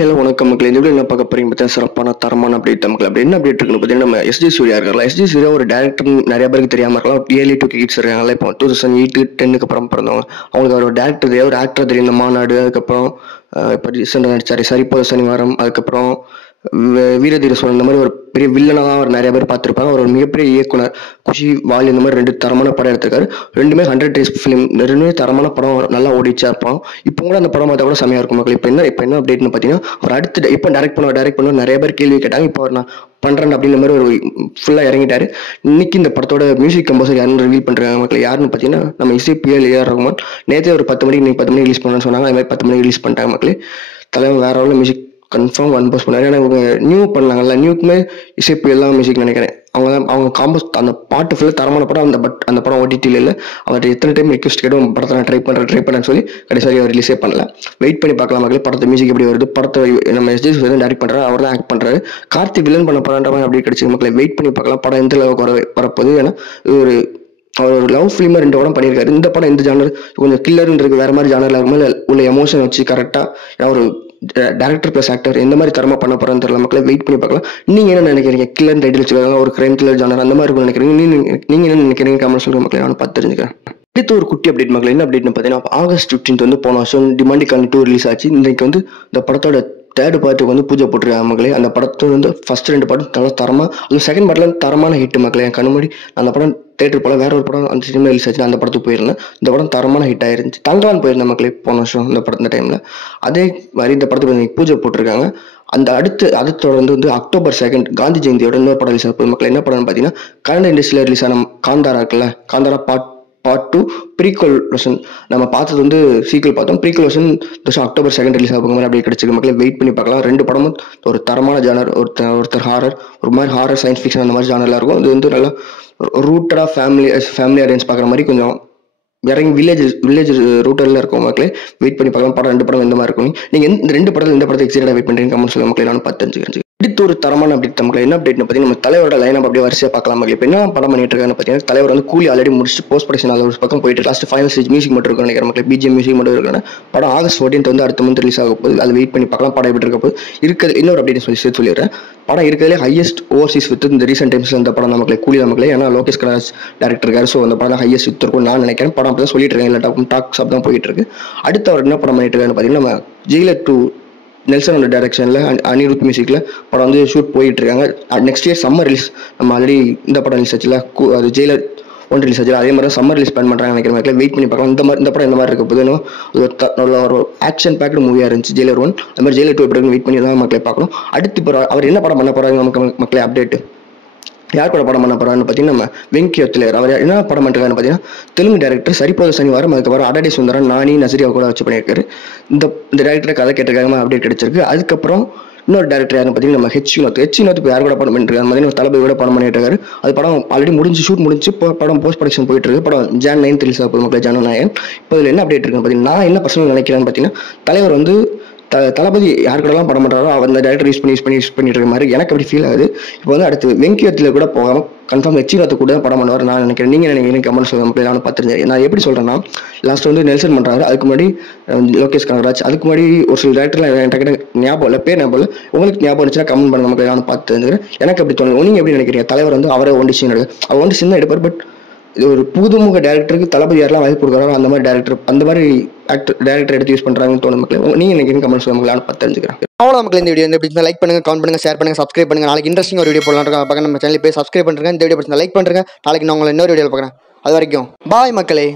Hello வணக்கம் மக்களே. இந்த வீடியோ என்ன பார்க்க போறீங்க பார்த்தா சிறப்பான தரமான அப்டேட் மக்கள். அப்படி என்ன அப்டேட் இருக்குன்னு பார்த்தீங்கன்னா, நம்ம எஸ்ஜே சூர்யா இருக்கார்ல, எஸ்ஜே சூர்யா ஒரு டேரக்டர் நிறைய பேருக்கு தெரியாம இருக்கலாம். ஏர்லி 2 கிட்ஸ் இருக்காங்களா, இப்போ 2008 10க்கு அப்புறம் பிறந்தவங்க, அவங்களுக்கு ஒரு டேரக்டர் தெரியும், ஒரு ஆக்டர் தெரியும். இந்த மாநாடு, அதுக்கப்புறம் இப்போ ரீசெண்டாக நடிச்சாரு சரிப்போத சனிவாரம், அதுக்கப்புறம் வீரதீர சோழன், இந்த மாதிரி ஒரு பெரிய வில்லனாக அவர் நிறைய பேர் பார்த்துருப்பாங்க. அவர் ஒரு மிகப்பெரிய இயக்குனர். குஷி வால் இந்த மாதிரி 2 தரமான படம் எடுத்திருக்காரு. ரெண்டுமே 100 days ஃபிலிம், ரெண்டுமே தரமான படம், நல்லா ஓடிச்சா இருப்போம். இப்போ கூட அந்த படம் பார்த்தா கூட செமையா இருக்கும் மக்கள். இப்போ என்ன அப்டேட்னு பார்த்தீங்கன்னா, அவர் அடுத்து இப்போ டைரக்ட் பண்ண நிறைய பேர் கேள்வி கேட்டாங்க. இப்போ அவர் நான் பண்றேன் அப்படின்ற மாதிரி ஒரு ஃபுல்லா இறங்கிட்டாரு. இன்னைக்கு இந்த படத்தோட மியூசிக் கம்போசர் யாருன்னு ரிவீல் பண்றாங்க மக்கள். யாருன்னு பார்த்தீங்கன்னா, நம்ம இசைப்பியல் ஏஆர் ரகுமான். நேற்றே ஒரு 10 மணிக்கு, இன்னைக்கு 10 மணிக்கு ரிலீஸ் பண்ணணும்னு சொன்னாங்க. அது மாதிரி 10 மணிக்கு ரிலீஸ் பண்ணிட்டாங்க மக்களே. தலைவன் வேற எவ்வளோ மியூசிக் கன்ஃபார்ம் அன்போஸ் பண்ணாரு. ஏன்னா இவங்க நியூ பண்ணாங்கல்ல, நியூக்குமே இசைப்பு எல்லாம் மியூசிக் நினைக்கிறேன். அவங்க காம்போஸ் அந்த பாட்டு ஃபுல்லாக தரமான படம். அந்த படம் ஓடிடியில் இல்லை. அவர் எத்தனை டைம் ரிக்வெஸ்ட் கேட்டும் படத்தை நான் ட்ரை பண்ணுறேன்னு சொல்லி கடைசி அவர் ரிலீஸே பண்ணல. வெயிட் பண்ணி பார்க்கலாம் மக்களே. படத்தை மியூசிக் எப்படி வருது, படத்தை நம்ம எஸ்ஜே சூர்யா டைரக்ட் பண்ணுறாரு, அவர் தான் ஆக்ட் பண்ணுறாரு. கார்த்தி வில்லன் பண்ண போறான்ற மாதிரி அப்படி கிடைச்சி மக்களை. வெயிட் பண்ணி பார்க்கலாம் படம் எந்த அளவுக்கு வரப்போகுது. ஏன்னா ஒரு அவர் ஒரு லவ் ஃபிலிமா 2 படம் பண்ணியிருக்காரு. இந்த படம் இந்த ஜானர் கொஞ்சம் கில்லர்ன்றது வேற மாதிரி ஜானர்ல இருக்கும்போது உள்ள எமோஷன் வச்சு கரெக்டாக ஒரு டேரக்டர் பிளஸ் ஆக்டர் எந்த மாதிரி தரமா பண்ண போறான்னு தெரியல மக்களை. வெயிட் பண்ணி பார்க்கலாம். நீங்க என்ன நினைக்கிறீங்க? கில்லர் டைட்டில் வச்சுருக்காங்க, ஒரு கிரைம் கில்லர் ஜானர் அந்த மாதிரி இருக்கும் நினைக்கிறீங்க. நீங்க என்ன நினைக்கிறீங்க? கமெண்ட் சொல்லுங்க மக்களை, நான் பார்த்து தெரிஞ்சுக்கிறேன். அடுத்து ஒரு குட்டி அப்டேட் மக்கள். என்ன அப்டேட்னு பார்த்தீங்கன்னா, ஆகஸ்ட் 15 வந்து போன வருஷம் டிமாண்டிகான் 2 ரிலீஸ் ஆச்சு. இன்னைக்கு வந்து இந்த படத்தோட 3rd பார்ட்டுக்கு வந்து பூஜை போட்டிருக்காங்க மக்களே. அந்த படத்தை வந்து ஃபர்ஸ்ட் 2 படம் நல்லா தரமா, அந்த செகண்ட் பார்ட்ல தரமான ஹிட் மக்களே. என் கண்ணு முன்னாடி அந்த படம் தேட்டர் போல வேற ஒரு படம் அந்த சினிமா ரிலீஸ் ஆச்சு, அந்த படத்துக்கு போயிருந்தேன். இந்த படம் தரமான ஹிட் ஆயிருந்துச்சு. தங்கலான் போயிருந்தேன் மக்களே போன வருஷம் இந்த டைம்ல. அதே மாதிரி இந்த படத்துக்கு பூஜை போட்டிருக்காங்க. அதை தொடர்ந்து வந்து அக்டோபர் 2 காந்தி ஜெயந்தியோட இன்னொரு படம் ரிலீஸ் ஆகும் மக்கள். என்ன படம்னு பார்த்தீங்கன்னா, கன்னட இண்டஸ்ட்ரியில் ரிலீஸ் ஆன காந்தாரா இருக்குல்ல, காந்தாரா பார்ட் 2 ப்ரீக்வல் வெர்ஷன். நம்ம பார்த்தது வந்து சீக்வல் பார்த்தோம். ப்ரீக்வல் வெர்ஷன் அக்டோபர் 2 ரிலீஸ் ஆகும் மாதிரி அப்படியே கிடைச்சிருக்கு மக்களை. வெயிட் பண்ணி பார்க்கலாம். 2 படமும் ஒரு தரமான ஜானர். ஒருத்தர் ஹாரர், ஒரு மாதிரி ஹாரர் சயின்ஸ் ஃபிக்ஷன் அந்த மாதிரி ஜானர்ல இருக்கும். இது வந்து நல்லா ரூட்டடா ஃபேமிலி அரேஞ்ச் பார்க்குற மாதிரி கொஞ்சம் இறங்கி வில்லேஜ் ரூட்டர்ல இருக்கும் மக்களே. வெயிட் பண்ணி பார்க்கலாம். படம் 2 படம் எந்த மாதிரி இருக்கும். நீங்க இந்த 2 படத்தில் இந்த படத்தை எக்ஸைட்டடா வெயிட் பண்றீங்க கமெண்ட் சொல்லுங்க மக்களே, நான் பார்த்து தெரிஞ்சுக்கிறேன். அடுத்து ஒரு தரமான அப்டேட் மக்களே. என்ன அப்டேட்னு பார்த்தீங்கன்னா, நம்ம தலைவரோட லைன் அப்படியே வரிசையா பார்க்கலாம் மக்களே. இப்போ என்ன படம் பண்ணிட்டு இருக்கான்னு பார்த்தீங்கன்னா, தலைவர் வந்து கூலி ஆல்ரெடி முடிச்சுட்டு போஸ்ட் ப்ரொடக்ஷன் ஒரு பக்கம் போயிட்டு லாஸ்ட் ஃபைனல் ஸ்டேஜ் மியூசிக் மட்டும் இருக்கும் நினைக்கிற மக்களே. பிஜிஎம் மியூசிக் மட்டும் இருக்கணும். படம் ஆகஸ்ட் 14 வந்து அடுத்த மந்த் ரிலீஸ் ஆக போகுது. அது வெயிட் பண்ணி பார்க்கலாம். படம் எப்படி இருக்க போகுது இருக்கிறது. இன்னொரு அப்டேட் சொல்லிடுறேன். படம் இருக்கிறதுலே ஹையஸ்ட் ஓவர்சீஸ் வித் இந்த ரீசெண்ட் டைம்ஸ்ல இந்த படம் நமக்கு கூலி நமக்கு. ஏன்னா லோகேஷ் கனகராஜ் டேரக்டர் இருக்காரு. ஸோ அந்த படம் ஹையஸ்ட் வித் இருக்கும் நான் நினைக்கிறேன். படம் அப்படி தான் சொல்லிட்டு இருக்கேன். இல்லை டாக்ஸ் அப்படி தான் போயிட்டு இருக்கு. அடுத்து அவர் என்ன படம் பண்ணிட்டு இருக்காருன்னு பார்த்தீங்கன்னா, நம்ம ஜெயிலர் 2 நெல்சனோட டைரக்ஷன்ல அனிருத் மியூசிக்ல படம் வந்து ஷூட் போயிட்டு இருக்காங்க. Next year summer release. நம்ம ஆல்ரெடி இந்த படம் ரிலீஸ் ஆச்சுல, அது ஜெயிலர் 1 ரிலீஸ் ஆச்சு. அதே மாதிரி சம்மர் ரிலீஸ் பிளான் பண்றாங்க நினைக்கிறேன். வெயிட் பண்ணி பார்க்கலாம். இந்த படம் இந்த மாதிரி இருக்க போது ஒரு ஆக்ஷன் பேக்டு மூவியா இருந்துச்சு ஜெயிலர் 1. அது மாதிரி ஜெயிலர் 2 எப்படி வெயிட் பண்ணி தான் மக்களை பார்க்கணும். அடுத்து அவர் என்ன படம் பண்ண போறாங்க நமக்கு மக்களை அப்டேட். யார் கூட படம் பண்ண போறான்னு பார்த்தீங்கன்னா, நம்ம வெங்கியத்தில் அவர் என்ன படம் பண்ணிருக்காருன்னு பார்த்தீங்கன்னா, தெலுங்கு டேரக்டர் சரிப்போத சனிவாரம், அதுக்கப்புறம் அடடே சுந்தரன், நானி நசரியா கூட வச்சு பண்ணியிருக்காரு. இந்த டேரக்டர் கதை கேட்டிருக்காங்க, அப்டேட் கிடைச்சிருக்கு. அதுக்கப்புறம் இன்னொரு டேரக்டர் யாருன்னு பார்த்தீங்கன்னா, நம்ம ஹெச் வினோத் இப்போ யார் கூட படம் பண்ணிருக்காரு பார்த்தீங்கன்னா, தளபதி கூட படம் பண்ணிட்டு இருக்காரு. அது படம் ஆல்ரெடி ஷூட் முடிஞ்சு படம் போஸ்ட் ப்ரொடக்ஷன் போயிட்டு இருக்கு. படம் Jan 9 ரிலீஸ் ஆகும் மக்கள். Jan 9. இப்போ இதில் என்ன அப்டேட் இருக்குன்னு பார்த்தீங்கன்னா, நான் என்ன பர்சனல் நினைக்கிறேன்னு பார்த்தீங்கன்னா, தலைவர் வந்து தளபதி யார் கூடலாம் படம் பண்ணுறாரோ அந்த டேரக்டர் யூஸ் பண்ணிட்டு இருக்க மாதிரி எனக்கு அப்படி ஃபீல் ஆகுது. இப்போ வந்து அடுத்து வெங்கியத்தில் கூட போகாமல் கன்ஃபார்ம் ஹெச் கூட படம் பண்ணுவார் நான் நினைக்கிறேன். நீங்கள் நினைக்கிறீங்க கமெண்ட் சொல்லுங்க. நான் பார்த்துருந்தேன். நான் எப்படி சொல்கிறேன்னா, லாஸ்ட் வந்து நெல்சன் பண்ணுறாரு, அதுக்கு முன்னாடி லோகேஷ் கனகராஜ், அதுக்கு முன்னாடி ஒரு சில டேரக்டர்லாம் என்கிட்ட ஞாபகம் இல்லை, பேர் ஞாபகம் இல்லை. உங்களுக்கு ஞாபகம் இருந்துச்சுன்னா கமெண்ட் பண்ணுங்க மக்கள், நான் பார்த்து தெரிஞ்சுக்கிறேன். எனக்கு அப்படி தோணுது. நீங்கள் எப்படி நினைக்கிறீங்க? தலைவர் வந்து அவரை ஒன் டிசிஷன் எடுப்பார், அவர் ஒன் டிசிஷன் தான் எடுப்பார். பட் இது ஒரு புதுமுக டேரக்டருக்கு தளபதி யாரெல்லாம் வாய்ப்பு கொடுக்குறாரோ அந்த மாதிரி டேரக்டர் எடுத்து யூஸ் பண்றாங்கன்னு தோணும் மக்களே. நீங்க நினைக்கிறீங்க கமெண்ட் சொல்லுங்க, நான் பார்த்து தெரிஞ்சுக்கிறேன். அவ்வளோ மக்கள். இந்த வீடியோ இந்த லைக் பண்ணுங்க, கமெண்ட் பண்ணுங்க, ஷேர் பண்ணுங்க, சப்ஸ்கிரைப் பண்ணுங்க. நாளைக்கு இன்ட்ரெஸ்டிங் ஒரு வீடியோ போடலாம். பக்கம் நம்ம சேனல் போய் சப்ஸ்கிரைப் பண்ணுங்க. இந்த வீடியோ பிடிச்சா லைக் பண்ணுங்க. நாளைக்கு நான் உங்களை இன்னொரு வீடியோ பார்க்குறேன். அது வரைக்கும் பாய் மக்களே.